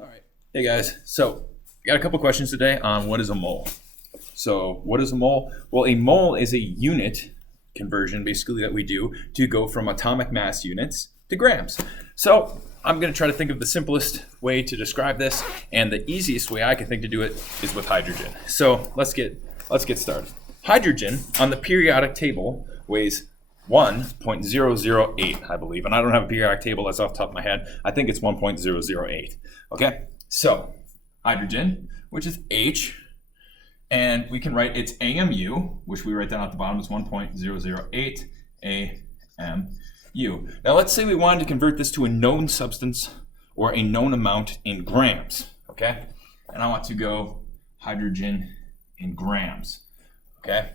All right. Hey guys. So, I got a couple questions today on what is a mole. So, what is a mole? Well, a mole is a unit conversion basically that we do to go from atomic mass units to grams. So, I'm going to try to think of the simplest way to describe this, and the easiest way I can think to do it is with hydrogen. So, let's get started. Hydrogen on the periodic table weighs 1.008, I believe. And I don't have a periodic table, that's off the top of my head. I think it's 1.008. Okay, so hydrogen, which is H, and we can write its AMU, which we write down at the bottom as 1.008 AMU. Now let's say we wanted to convert this to a known substance or a known amount in grams, okay? And I want to go hydrogen in grams, okay?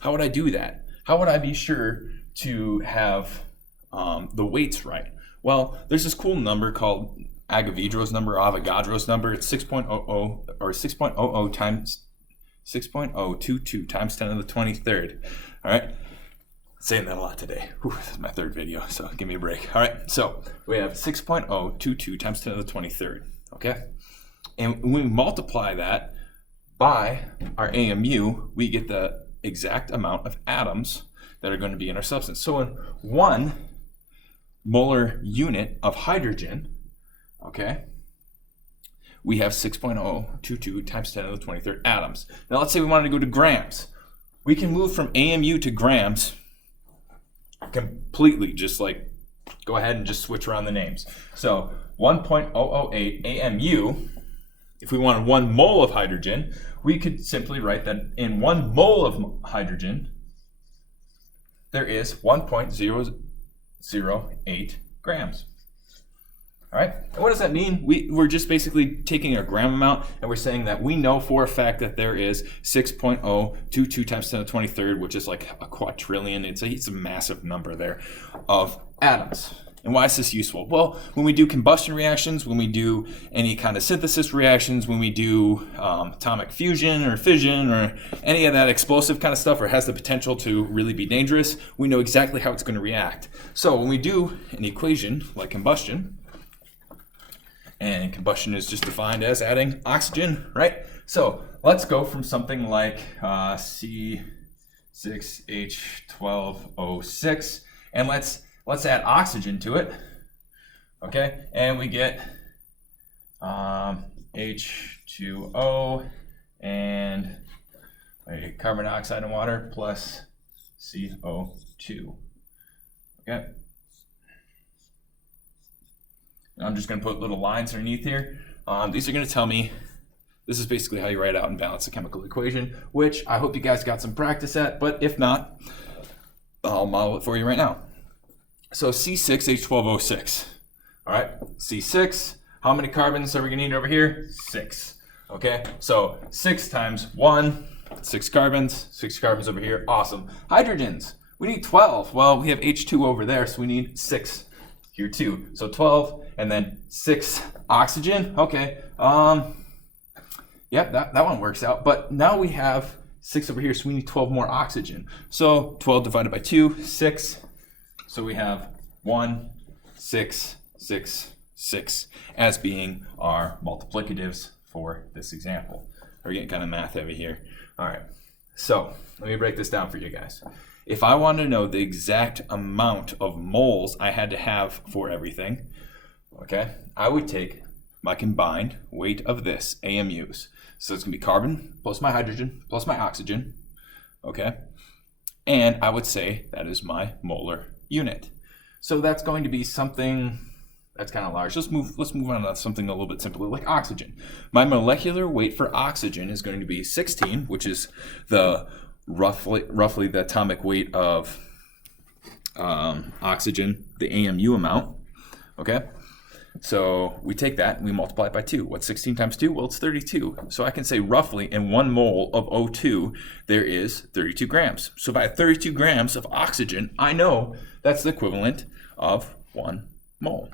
How would I do that? How would I be sure to have the weights right? Well, there's this cool number called Avogadro's number, Avogadro's number. It's 6.00 or 6.00 times 6.022 times 10 to the 23rd. All right, saying that a lot today. Whew, this is my third video, so give me a break. All right, so we have 6.022 times 10 to the 23rd. Okay, and when we multiply that by our AMU, we get the exact amount of atoms that are going to be in our substance. So in 1 molar unit of hydrogen, okay, we have 6.022 times 10 to the 23rd atoms. Now let's say we wanted to go to grams. We can move from AMU to grams completely, just like go ahead and just switch around the names. So 1.008 AMU, if we wanted 1 mole of hydrogen, we could simply write that in 1 mole of hydrogen, there is 1.008 grams. All right, and what does that mean? We're just basically taking a gram amount and we're saying that we know for a fact that there is 6.022 times 10 to the 23rd, which is like a quadrillion. It's a massive number there of atoms. And why is this useful? Well, when we do combustion reactions, when we do any kind of synthesis reactions, when we do atomic fusion or fission or any of that explosive kind of stuff, or has the potential to really be dangerous, we know exactly how it's going to react. So when we do an equation like combustion, and combustion is just defined as adding oxygen, right? So let's go from something like C6H12O6, and let's add oxygen to it, okay? And we get H2O and carbon dioxide and water plus CO2, okay? And I'm just gonna put little lines underneath here. These are gonna tell me, this is basically how you write out and balance a chemical equation, which I hope you guys got some practice at, but if not, I'll model it for you right now. So C6H12O6, all right, C6, how many carbons are we gonna need over here? 6, okay? So 6 times 1, 6 carbons over here, awesome. Hydrogens, we need 12. Well, we have H2 over there, so we need 6 here too. So 12, and then 6 oxygen, okay. Yep, that one works out, but now we have 6 over here, so we need 12 more oxygen. So 12 divided by 2, 6. So we have 1, 6, 6, 6 as being our multiplicatives for this example. We're getting kind of math heavy here. All right, so let me break this down for you guys. If I wanted to know the exact amount of moles I had to have for everything, okay, I would take my combined weight of this, AMUs. So it's gonna be carbon plus my hydrogen plus my oxygen, okay? And I would say that is my molar unit. So that's going to be something that's kind of large. Let's move on to something a little bit simpler, like oxygen. My molecular weight for oxygen is going to be 16, which is the roughly the atomic weight of oxygen, the AMU amount. Okay, so we take that and we multiply it by 2. What's 16 times 2? Well, it's 32. So I can say roughly in 1 mole of O2 there is 32 grams. So if I have 32 grams of oxygen, I know that's the equivalent of 1 mole.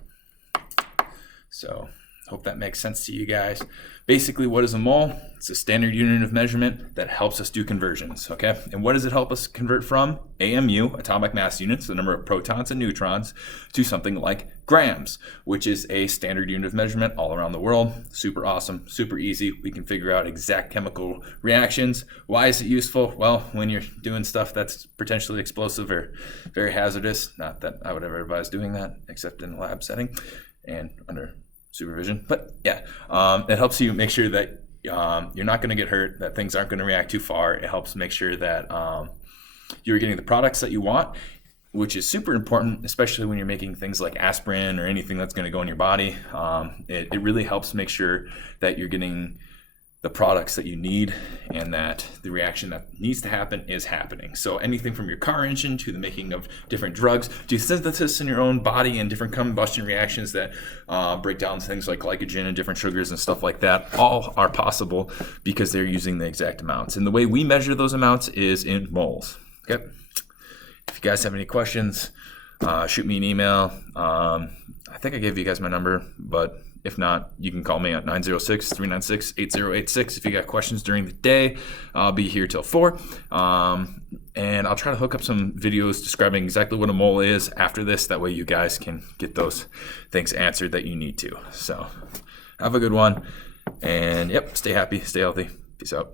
So Hope that makes sense to you guys. Basically, what is a mole? It's a standard unit of measurement that helps us do conversions, okay? And what does it help us convert from? AMU, atomic mass units, the number of protons and neutrons, to something like grams, which is a standard unit of measurement all around the world. Super awesome, super easy. We can figure out exact chemical reactions. Why is it useful? Well, when you're doing stuff that's potentially explosive or very hazardous, not that I would ever advise doing that, except in a lab setting and under supervision. But yeah, it helps you make sure that you're not going to get hurt, that things aren't going to react too far. It helps make sure that you're getting the products that you want, which is super important, especially when you're making things like aspirin or anything that's going to go in your body. It really helps make sure that you're getting the products that you need and that the reaction that needs to happen is happening. So anything from your car engine to the making of different drugs to synthesis in your own body and different combustion reactions that break down things like glycogen and different sugars and stuff like that, all are possible because they're using the exact amounts. And the way we measure those amounts is in moles. Okay. If you guys have any questions, shoot me an email. I think I gave you guys my number, but if not, you can call me at 906-396-8086. If you got questions during the day, I'll be here till 4. And I'll try to hook up some videos describing exactly what a mole is after this. That way you guys can get those things answered that you need to. So have a good one. And yep, stay happy, stay healthy. Peace out.